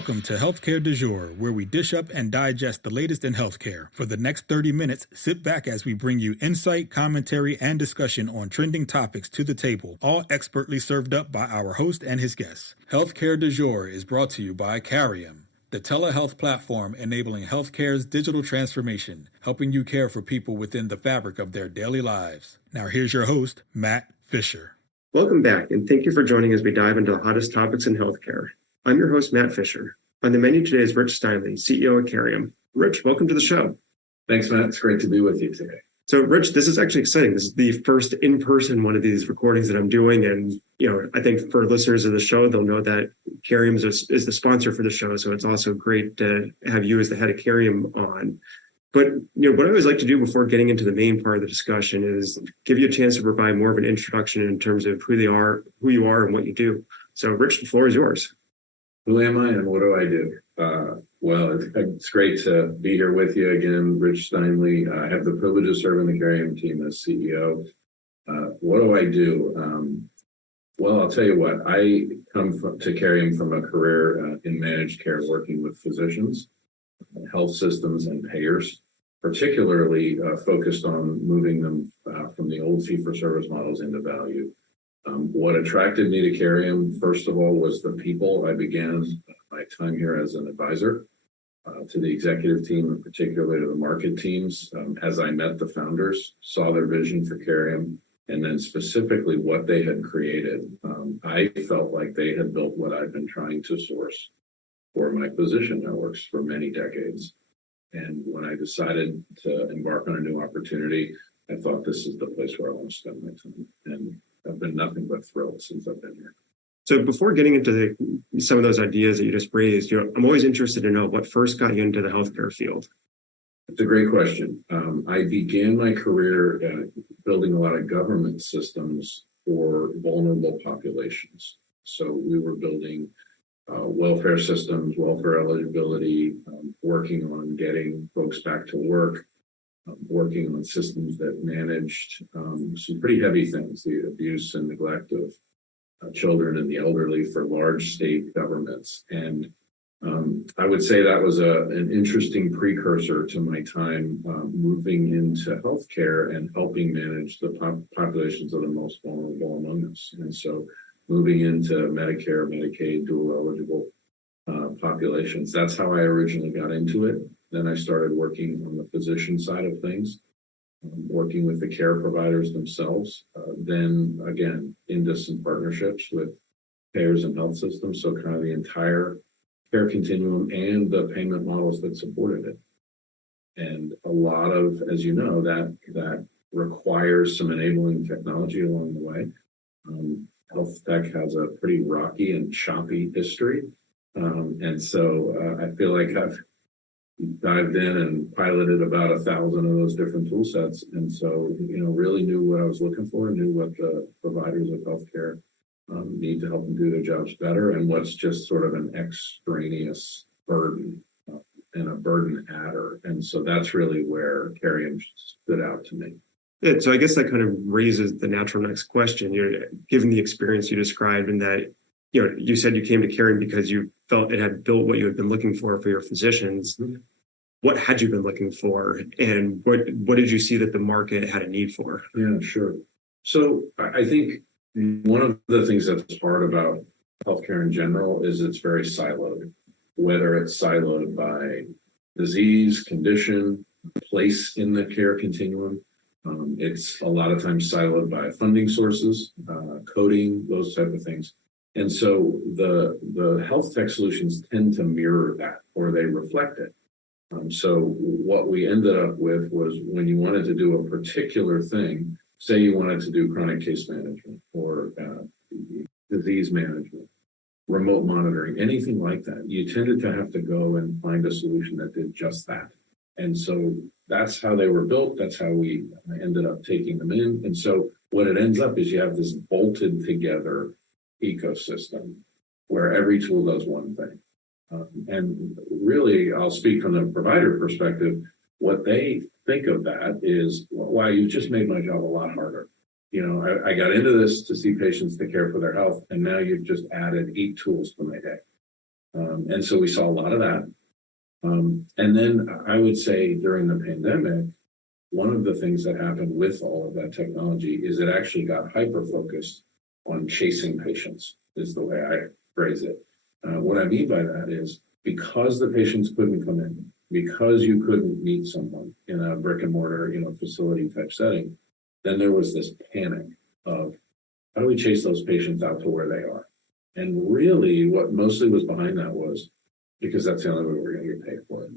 Welcome to Healthcare du Jour, where we dish up and digest the latest in healthcare. For the next 30 minutes, sit back as we bring you insight, commentary, and discussion on trending topics to the table, all expertly served up by our host and his guests. Healthcare du Jour is brought to you by Carium, the telehealth platform enabling healthcare's digital transformation, helping you care for people within the fabric of their daily lives. Now here's your host, Matt Fisher. Welcome back, and thank you for joining as we dive into the hottest topics in healthcare. I'm your host, Matt Fisher. On the menu today is Rich Steinle, CEO of Carium. Rich, welcome to the show. Thanks, Matt. It's great to be with you today. So, Rich, this is actually exciting. This is the first in-person one of these recordings that I'm doing, and I think for listeners of the show, they'll know that Carium is the sponsor for the show. So it's also great to have you as the head of Carium on. But what I always like to do before getting into the main part of the discussion is give you a chance to provide more of an introduction in terms of who you are, and what you do. So, Rich, the floor is yours. Who am I and what do I do? Well, it's great to be here with you again, Rich Steinle. I have the privilege of serving the Carium team as CEO. What do I do? Well, I'll tell you what. I come to Carium from a career in managed care, working with physicians, health systems, and payers, particularly focused on moving them from the old fee-for-service models into value. What attracted me to Carium, first of all, was the people. I began my time here as an advisor to the executive team, and particularly to the market teams. As I met the founders, saw their vision for Carium, and then specifically what they had created, I felt like they had built what I've been trying to source for my physician networks for many decades. And when I decided to embark on a new opportunity, I thought this is the place where I want to spend my time. And I've been nothing but thrilled since I've been here. So before getting into some of those ideas that you just raised, I'm always interested to know what first got you into the healthcare field. It's a great question. I began my career building a lot of government systems for vulnerable populations. So we were building welfare systems, welfare eligibility, working on getting folks back to work, working on systems that managed some pretty heavy things, the abuse and neglect of children and the elderly for large state governments. And I would say that was an interesting precursor to my time moving into healthcare and helping manage the populations of the most vulnerable among us. And so moving into Medicare, Medicaid, dual eligible populations, that's how I originally got into it. Then I started working on the physician side of things, working with the care providers themselves. Then again, into some partnerships with payers and health systems. So kind of the entire care continuum and the payment models that supported it. And a lot of, as you know, that requires some enabling technology along the way. Health tech has a pretty rocky and choppy history. And so I feel like I've dived in and piloted about 1,000 of those different tool sets. And so, really knew what I was looking for, knew what the providers of healthcare need to help them do their jobs better, and what's just sort of an extraneous burden and a burden adder. And so that's really where Carium stood out to me. Yeah, so I guess that kind of raises the natural next question. Given the experience you described, and that you said you came to Carium because you felt it had built what you had been looking for your physicians. Mm-hmm. What had you been looking for, and what did you see that the market had a need for? Yeah, sure. So I think one of the things that's hard about healthcare in general is it's very siloed, whether it's siloed by disease, condition, place in the care continuum. It's a lot of times siloed by funding sources, coding, those type of things. And so the health tech solutions tend to mirror that, or they reflect it. So what we ended up with was, when you wanted to do a particular thing, say you wanted to do chronic case management or disease management, remote monitoring, anything like that, you tended to have to go and find a solution that did just that. And so that's how they were built. That's how we ended up taking them in. And so what it ends up is you have this bolted together ecosystem where every tool does one thing. And really, I'll speak from the provider perspective. What they think of that is, wow, you just made my job a lot harder. I got into this to see patients to care for their health, and now you've just added 8 tools to my day. And so we saw a lot of that. And then I would say during the pandemic, one of the things that happened with all of that technology is it actually got hyper-focused on chasing patients, is the way I phrase it. What I mean by that is because the patients couldn't come in, because you couldn't meet someone in a brick and mortar, facility type setting, then there was this panic of how do we chase those patients out to where they are? And really what mostly was behind that was because that's the only way we're going to get paid for it.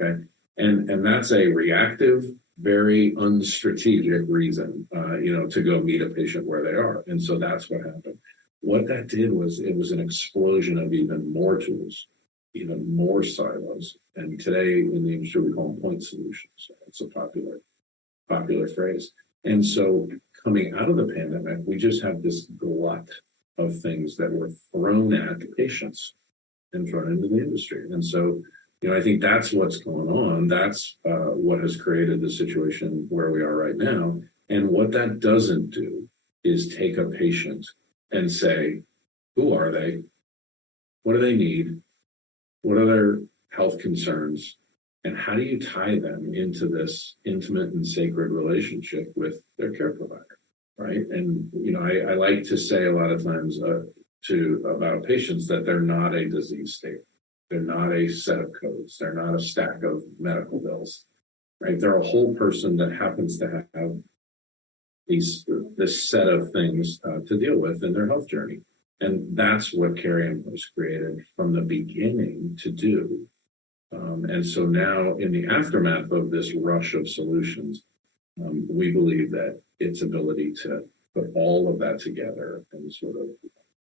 Okay. And that's a reactive, very unstrategic reason, to go meet a patient where they are. And so that's what happened. What that did was it was an explosion of even more tools, even more silos. And today in the industry, we call them point solutions. It's a popular phrase. And so coming out of the pandemic, we just have this glut of things that were thrown at patients and thrown into the industry. And so, I think that's what's going on. That's what has created the situation where we are right now. And what that doesn't do is take a patient and say, who are they? What do they need? What are their health concerns? And how do you tie them into this intimate and sacred relationship with their care provider, right? And, I like to say a lot of times about patients that they're not a disease state. They're not a set of codes. They're not a stack of medical bills, right? They're a whole person that happens to have this set of things to deal with in their health journey. And that's what Carium was created from the beginning to do. And so now in the aftermath of this rush of solutions, we believe that its ability to put all of that together and sort of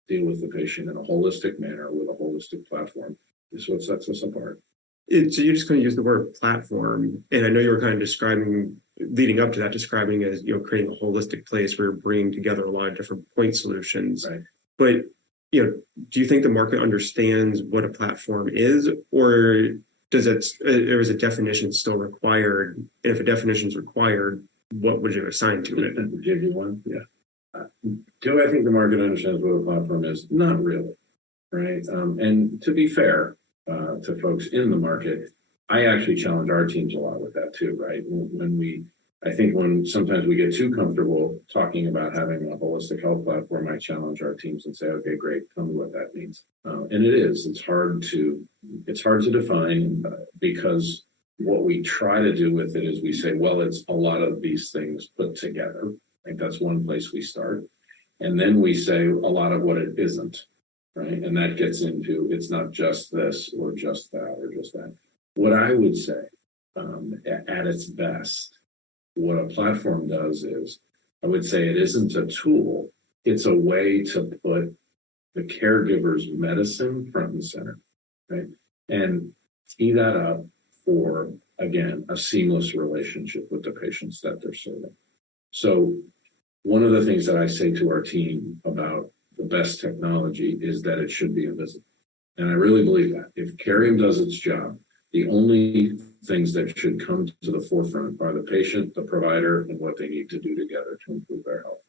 deal with the patient in a holistic manner with a holistic platform is what sets us apart. So you're just going to use the word platform, and I know you were kind of describing, leading up to that, describing as creating a holistic place where you're bringing together a lot of different point solutions. Right. But do you think the market understands what a platform is, or is a definition still required? And if a definition is required, what would you assign to it? Give you one, yeah. Do I think the market understands what a platform is? Not really, right? And to be fair to folks in the market, I actually challenge our teams a lot with that too, right? When sometimes we get too comfortable talking about having a holistic health platform, I challenge our teams and say, okay, great, tell me what that means. And it's hard to define because what we try to do with it is we say, well, it's a lot of these things put together. I think that's one place we start. And then we say a lot of what it isn't, right? And that gets into, it's not just this or just that or just that. What I would say at its best, what a platform does is, I would say it isn't a tool. It's a way to put the caregiver's medicine front and center, right? And tee that up for, again, a seamless relationship with the patients that they're serving. So one of the things that I say to our team about the best technology is that it should be invisible. And I really believe that. If Carium does its job, the only things that should come to the forefront are the patient, the provider, and what they need to do together to improve their health.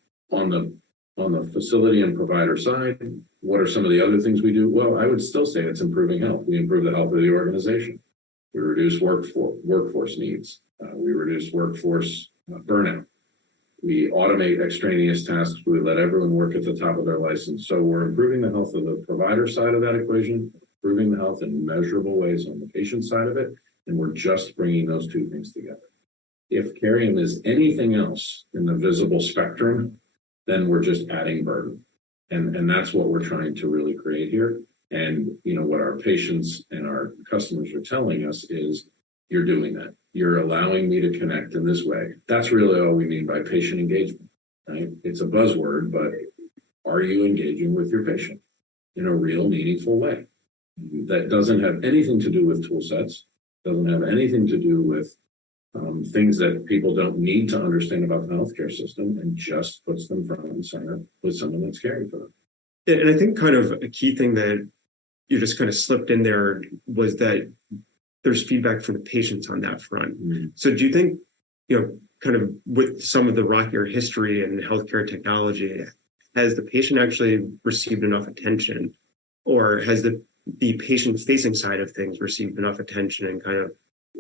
On the facility and provider side, what are some of the other things we do? Well, I would still say it's improving health. We improve the health of the organization. We reduce workforce needs. We reduce workforce burnout. We automate extraneous tasks. We let everyone work at the top of their license. So we're improving the health of the provider side of that equation, improving the health in measurable ways on the patient side of it, and we're just bringing those two things together. If Carium is anything else in the visible spectrum, then we're just adding burden. And that's what we're trying to really create here. And, what our patients and our customers are telling us is, you're doing that. You're allowing me to connect in this way. That's really all we mean by patient engagement, right? It's a buzzword, but are you engaging with your patient in a real, meaningful way? That doesn't have anything to do with tool sets, doesn't have anything to do with things that people don't need to understand about the healthcare system, and just puts them front and center with someone that's caring for them. And I think kind of a key thing that you just kind of slipped in there was that there's feedback from the patients on that front. Mm-hmm. So do you think, kind of with some of the rockier history and healthcare technology, has the patient actually received enough attention, or has the the patient-facing side of things receive enough attention and kind of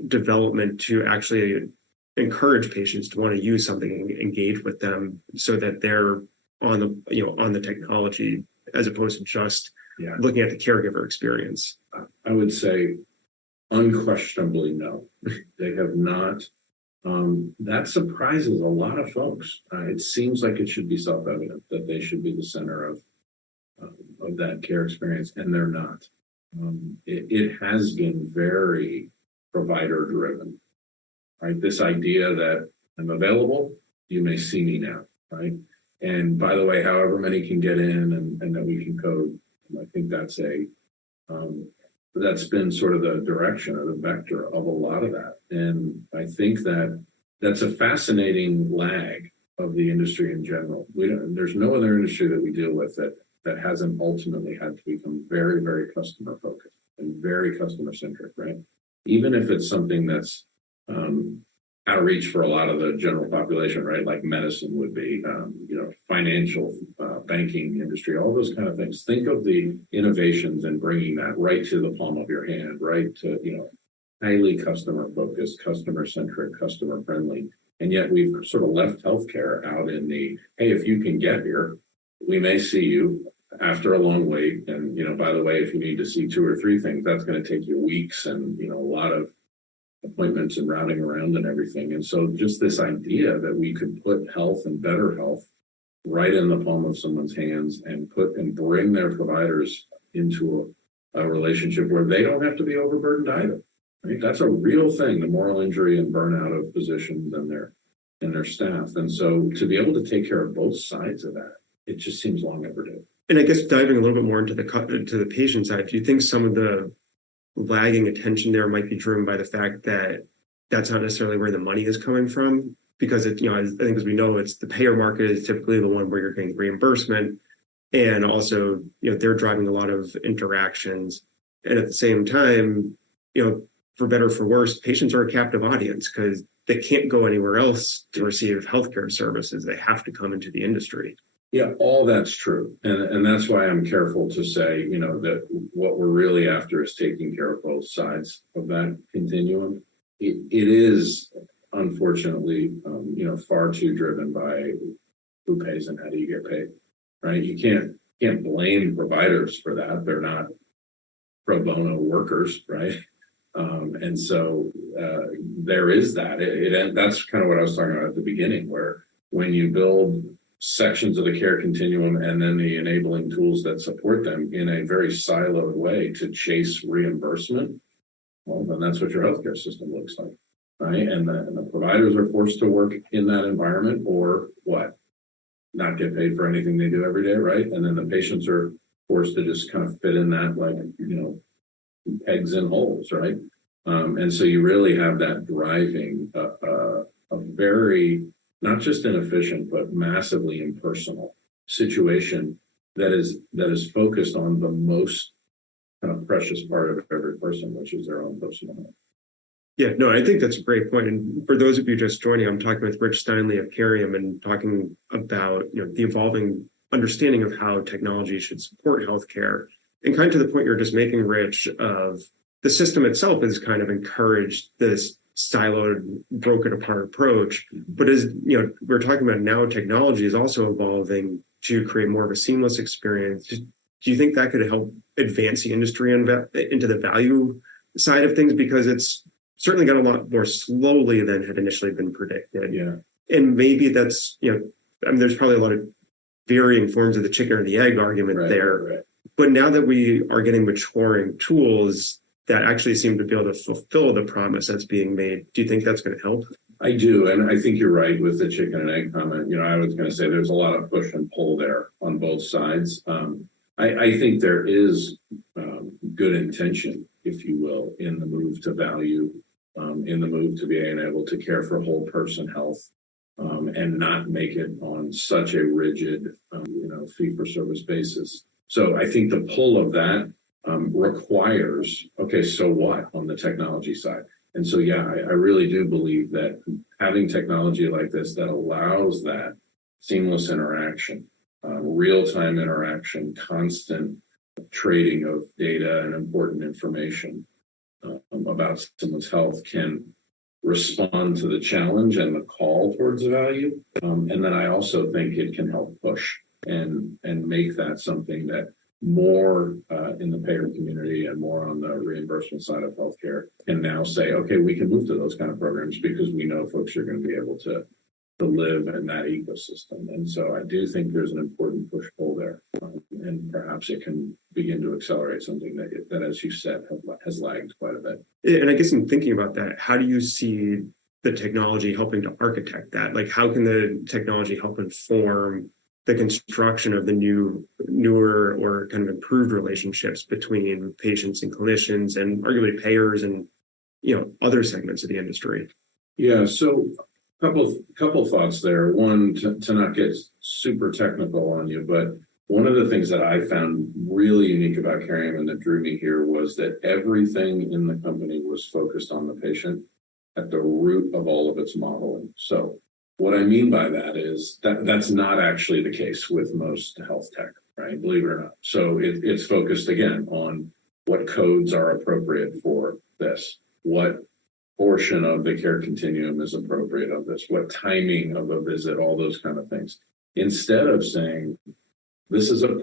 development to actually encourage patients to want to use something and engage with them so that they're on the technology as opposed to just looking at the caregiver experience? I would say unquestionably no. They have not. That surprises a lot of folks. It seems like it should be self-evident that they should be the center of that care experience, and they're not. It has been very provider driven, right? This idea that I'm available, you may see me now, right? And by the way, however many can get in and that we can code, I think that's been sort of the direction or the vector of a lot of that. And I think that's a fascinating lag of the industry in general. There's no other industry that we deal with that hasn't ultimately had to become very, very customer focused and very customer centric, right? Even if it's something that's out of reach for a lot of the general population, right? Like medicine would be, financial, banking industry, all those kind of things. Think of the innovations and bringing that right to the palm of your hand, right to, highly customer focused, customer centric, customer friendly. And yet we've sort of left healthcare out in the, hey, if you can get here, we may see you after a long wait. And, by the way, if you need to see 2 or 3 things, that's going to take you weeks and, a lot of appointments and routing around and everything. And so just this idea that we could put health and better health right in the palm of someone's hands and bring their providers into a relationship where they don't have to be overburdened either. Right? That's a real thing, the moral injury and burnout of physicians and their staff. And so to be able to take care of both sides of that, it just seems long overdue. And I guess diving a little bit more into the patient side, do you think some of the lagging attention there might be driven by the fact that that's not necessarily where the money is coming from? Because I think as we know, it's the payer market is typically the one where you're getting reimbursement, and also they're driving a lot of interactions, and at the same time, for better or for worse, patients are a captive audience because they can't go anywhere else to receive healthcare services. They have to come into the industry. Yeah, all that's true. And that's why I'm careful to say, that what we're really after is taking care of both sides of that continuum. It is, unfortunately, far too driven by who pays and how do you get paid, right? You can't blame providers for that. They're not pro bono workers, right? And so there is that. That's kind of what I was talking about at the beginning, where when you build sections of the care continuum and then the enabling tools that support them in a very siloed way to chase reimbursement, well, then that's what your healthcare system looks like, right? And the providers are forced to work in that environment, or what? Not get paid for anything they do every day, right? And then the patients are forced to just kind of fit in that, like, pegs in holes, right? And so you really have that driving a very, not just inefficient, but massively impersonal situation that is focused on the most kind of precious part of every person, which is their own personal health. Yeah, no, I think that's a great point. And for those of you just joining, I'm talking with Rich Steinle of Carium and talking about the evolving understanding of how technology should support healthcare. And kind of to the point you're just making, Rich, of the system itself has kind of encouraged this siloed, broken apart approach. But as we're talking about now, technology is also evolving to create more of a seamless experience. Do you think that could help advance the industry into the value side of things? Because it's certainly gone a lot more slowly than had initially been predicted. Yeah. And maybe that's, there's probably a lot of varying forms of the chicken or the egg argument there. Right. But now that we are getting maturing tools that actually seem to be able to fulfill the promise that's being made, do you think that's going to help? I do. And I think you're right with the chicken and egg comment. I was going to say there's a lot of push and pull there on both sides. I think there is good intention, if you will, in the move to value, in the move to being able to care for whole person health, and not make it on such a rigid, fee-for-service basis. So I think the pull of that requires, okay, so what on the technology side? And so, yeah, I really do believe that having technology like this that allows that seamless interaction, real-time interaction, constant trading of data and important information about someone's health can respond to the challenge and the call towards value. And then I also think it can help push and make that something that more in the payer community and more on the reimbursement side of healthcare can now say, okay, we can move to those kind of programs because we know folks are going to be able to live in that ecosystem. And so I do think there's an important push-pull there. And perhaps it can begin to accelerate something that as you said, has lagged quite a bit. And I guess in thinking about that, how do you see the technology helping to architect that? Like, how can the technology help inform the construction of the newer or kind of improved relationships between patients and clinicians and arguably payers and, other segments of the industry? Yeah, so couple thoughts there. One, to not get super technical on you, but one of the things that I found really unique about Carium and that drew me here was that everything in the company was focused on the patient at the root of all of its modeling. So what I mean by that is that's not actually the case with most health tech, right? Believe it or not. So it's focused again on what codes are appropriate for this, what portion of the care continuum is appropriate of this, what timing of a visit, all those kind of things. Instead of saying, this is a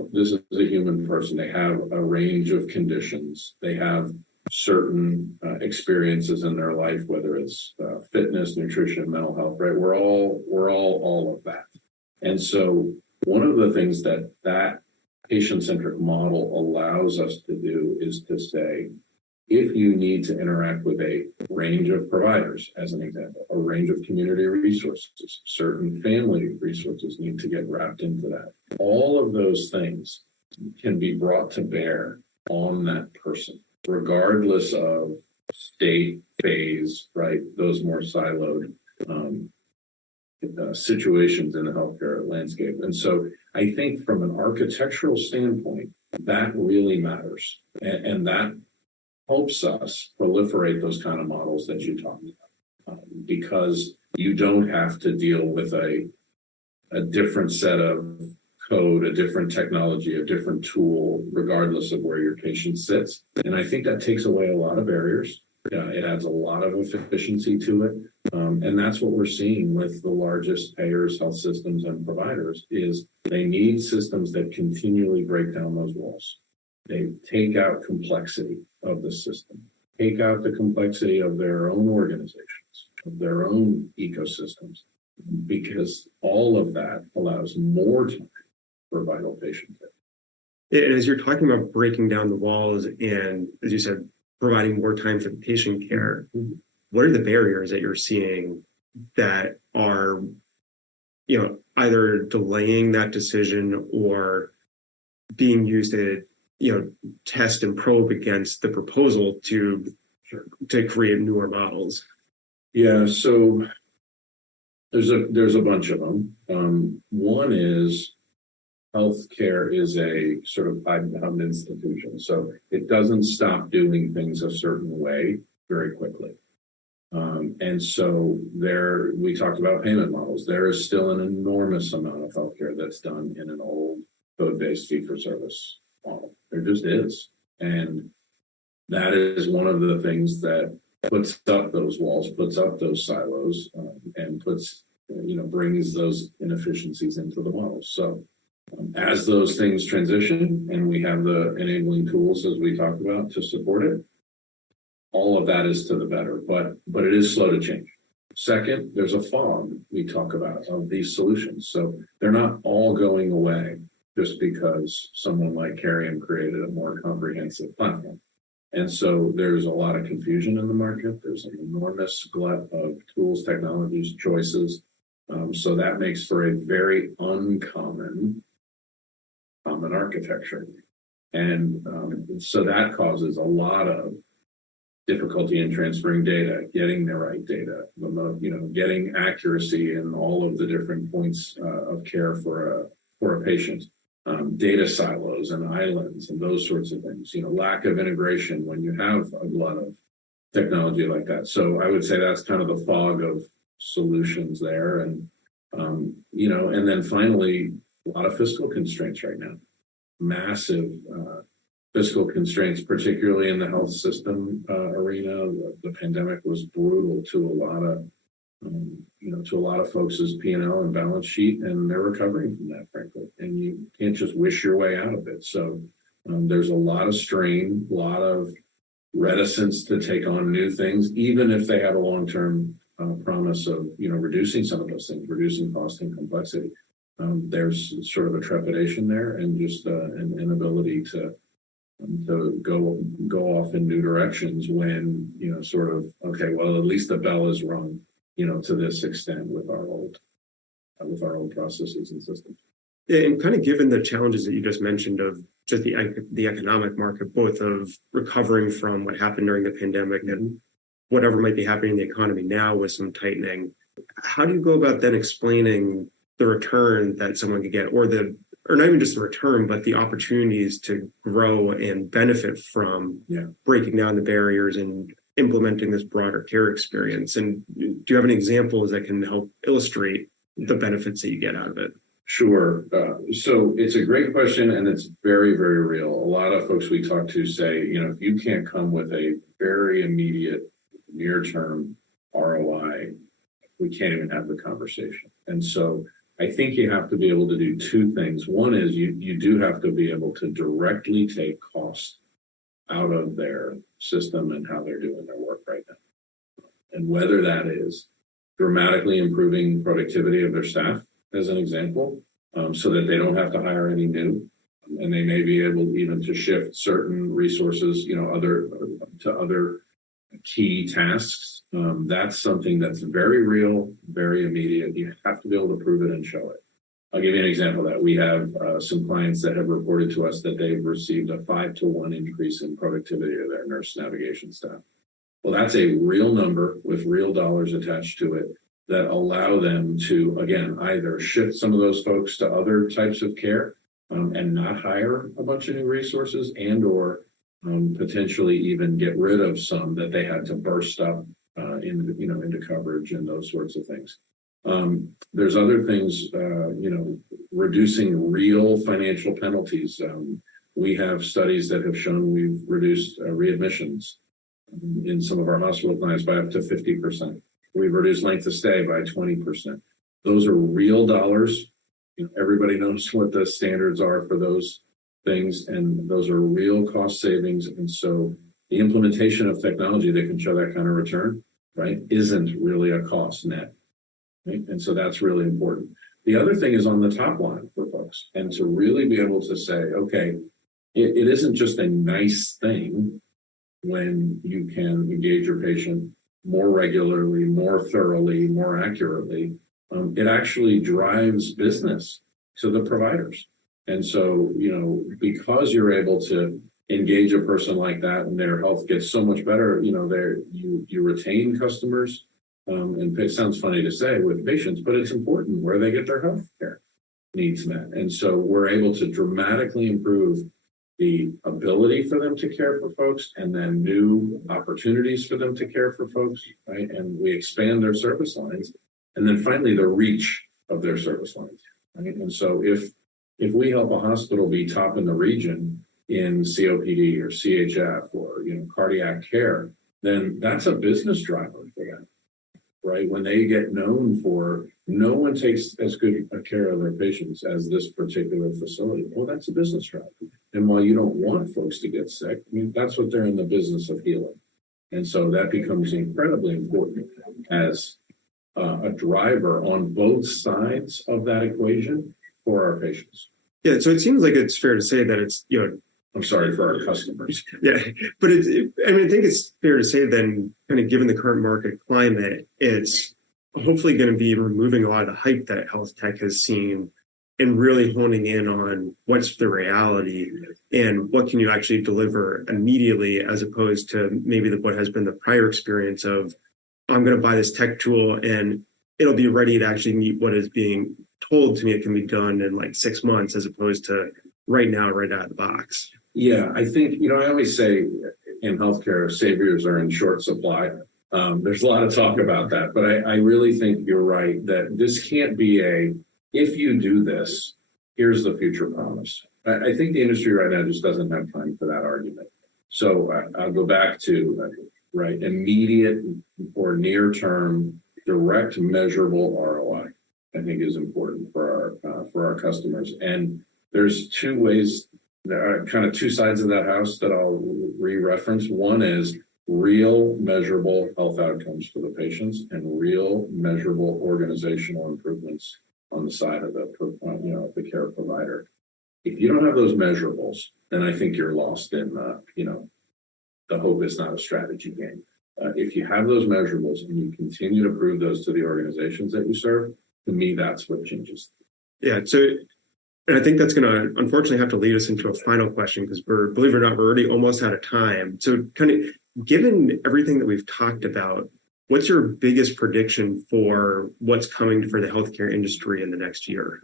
human person, they have a range of conditions, they have certain experiences in their life, whether it's fitness, nutrition, mental health, right? We're all of that. And so one of the things that patient-centric model allows us to do is to say, if you need to interact with a range of providers, as an example, a range of community resources, certain family resources need to get wrapped into that. All of those things can be brought to bear on that person, regardless of state, phase, right? Those more siloed situations in the healthcare landscape. And so I think from an architectural standpoint, that really matters. And that helps us proliferate those kind of models that you talked about, because you don't have to deal with a different set of code, a different technology, a different tool, regardless of where your patient sits. And I think that takes away a lot of barriers. It adds a lot of efficiency to it. And that's what we're seeing with the largest payers, health systems, and providers is they need systems that continually break down those walls. They take out complexity of the system, take out the complexity of their own organizations, of their own ecosystems, because all of that allows more time for vital patient care. And as you're talking about breaking down the walls and, as you said, providing more time for patient care, what are the barriers that you're seeing that are, either delaying that decision or being used to test and probe against the proposal to create newer models? Yeah, so there's a bunch of them. One is healthcare is a sort of hide-bound institution, so it doesn't stop doing things a certain way very quickly. And so we talked about payment models. There is still an enormous amount of healthcare that's done in an old code-based fee-for-service model. There just is. And that is one of the things that puts up those walls, puts up those silos, and brings those inefficiencies into the model. So as those things transition and we have the enabling tools, as we talked about, to support it, all of that is to the better, but it is slow to change. Second, there's a fog we talk about of these solutions. So they're not all going away just because someone like Carium created a more comprehensive platform. And so there's a lot of confusion in the market. There's an enormous glut of tools, technologies, choices. So that makes for a very uncommon architecture. And so that causes a lot of difficulty in transferring data, getting the right data, getting accuracy in all of the different points of care for a patient. Data silos and islands and those sorts of things, lack of integration when you have a lot of technology like that. So I would say that's kind of the fog of solutions there. And, and then finally, a lot of fiscal constraints right now, massive fiscal constraints, particularly in the health system arena. The pandemic was brutal to a lot of to a lot of folks' P&L and balance sheet, and they're recovering from that, frankly. And you can't just wish your way out of it. So there's a lot of strain, a lot of reticence to take on new things, even if they have a long-term promise of reducing some of those things, reducing cost and complexity. There's sort of a trepidation there, and just an inability to go off in new directions when sort of, okay, well, at least the bell is rung to this extent with our old processes and systems. Yeah, and kind of given the challenges that you just mentioned of just the economic market, both of recovering from what happened during the pandemic and whatever might be happening in the economy now with some tightening, how do you go about then explaining the return that someone could get, or not even just the return, but the opportunities to grow and benefit from breaking down the barriers and implementing this broader care experience? And do you have any examples that can help illustrate the benefits that you get out of it? Sure. So it's a great question, and it's very, very real. A lot of folks we talk to say, if you can't come with a very immediate, near-term ROI, we can't even have the conversation. And so I think you have to be able to do two things. One is you do have to be able to directly take cost out of their system and how they're doing their work right now. And whether that is dramatically improving productivity of their staff, as an example, so that they don't have to hire any new, and they may be able even to shift certain resources, other key tasks. That's something that's very real, very immediate. You have to be able to prove it and show it. I'll give you an example of that. We have some clients that have reported to us that they've received a 5-to-1 increase in productivity of their nurse navigation staff. Well, that's a real number with real dollars attached to it that allow them to, again, either shift some of those folks to other types of care and not hire a bunch of new resources, and or potentially even get rid of some that they had to burst up into coverage and those sorts of things. There's other things, reducing real financial penalties. We have studies that have shown we've reduced readmissions in some of our hospital clients by up to 50%. We've reduced length of stay by 20%. Those are real dollars. Everybody knows what the standards are for those things, and those are real cost savings. And so the implementation of technology that can show that kind of return, right, isn't really a cost net. Right? And so that's really important. The other thing is on the top line for folks, and to really be able to say, okay, it isn't just a nice thing when you can engage your patient more regularly, more thoroughly, more accurately. It actually drives business to the providers. And so, because you're able to engage a person like that and their health gets so much better, you retain customers. And it sounds funny to say with patients, but it's important where they get their health care needs met. And so we're able to dramatically improve the ability for them to care for folks, and then new opportunities for them to care for folks, right? And we expand their service lines, and then finally the reach of their service lines, right? And so if we help a hospital be top in the region in COPD or CHF or cardiac care, then that's a business driver for them, right? When they get known for, no one takes as good a care of their patients as this particular facility. Well, that's a business driver. And while you don't want folks to get sick, that's what they're in the business of healing. And so that becomes incredibly important as a driver on both sides of that equation for our patients. Yeah, so it seems like it's fair to say that it's, I'm sorry, for our customers. Yeah, but I think it's fair to say then, kind of given the current market climate, it's hopefully going to be removing a lot of the hype that health tech has seen and really honing in on what's the reality and what can you actually deliver immediately, as opposed to maybe what has been the prior experience of, I'm going to buy this tech tool and it'll be ready to actually meet what is being told to me it can be done in like 6 months, as opposed to right now, right out of the box. Yeah, I think, I always say in healthcare, saviors are in short supply. There's a lot of talk about that, but I really think you're right that this can't be if you do this, here's the future promise. I think the industry right now just doesn't have time for that argument. So I'll go back to immediate or near term direct measurable ROI. I think is important for our customers. And there's two ways, there are kind of two sides of that house that I'll re-reference. One is real measurable health outcomes for the patients and real measurable organizational improvements on the side of the care provider. If you don't have those measurables, then I think you're lost in the hope is not a strategy game. If you have those measurables and you continue to prove those to the organizations that you serve, to me, that's what changes. Yeah. So, and I think that's going to unfortunately have to lead us into a final question because believe it or not, we're already almost out of time. So kind of given everything that we've talked about, what's your biggest prediction for what's coming for the healthcare industry in the next year?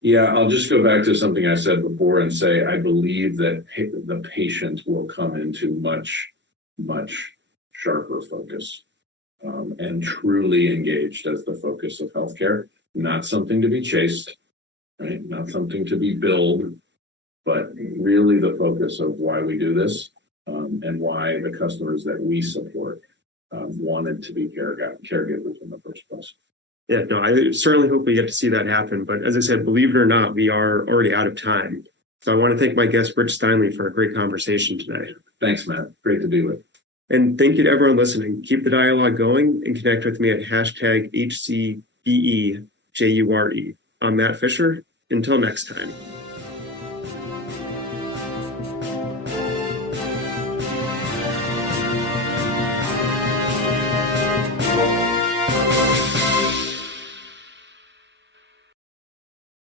Yeah, I'll just go back to something I said before and say I believe that the patient will come into much, much sharper focus and truly engaged as the focus of healthcare. Not something to be chased, right? Not something to be billed, but really the focus of why we do this and why the customers that we support wanted to be caregivers in the first place. Yeah, no, I certainly hope we get to see that happen. But as I said, believe it or not, we are already out of time. So I want to thank my guest, Rich Steinle, for a great conversation today. Thanks, Matt. Great to be with. And thank you to everyone listening. Keep the dialogue going and connect with me at #HCBEJURE. I'm Matt Fisher. Until next time.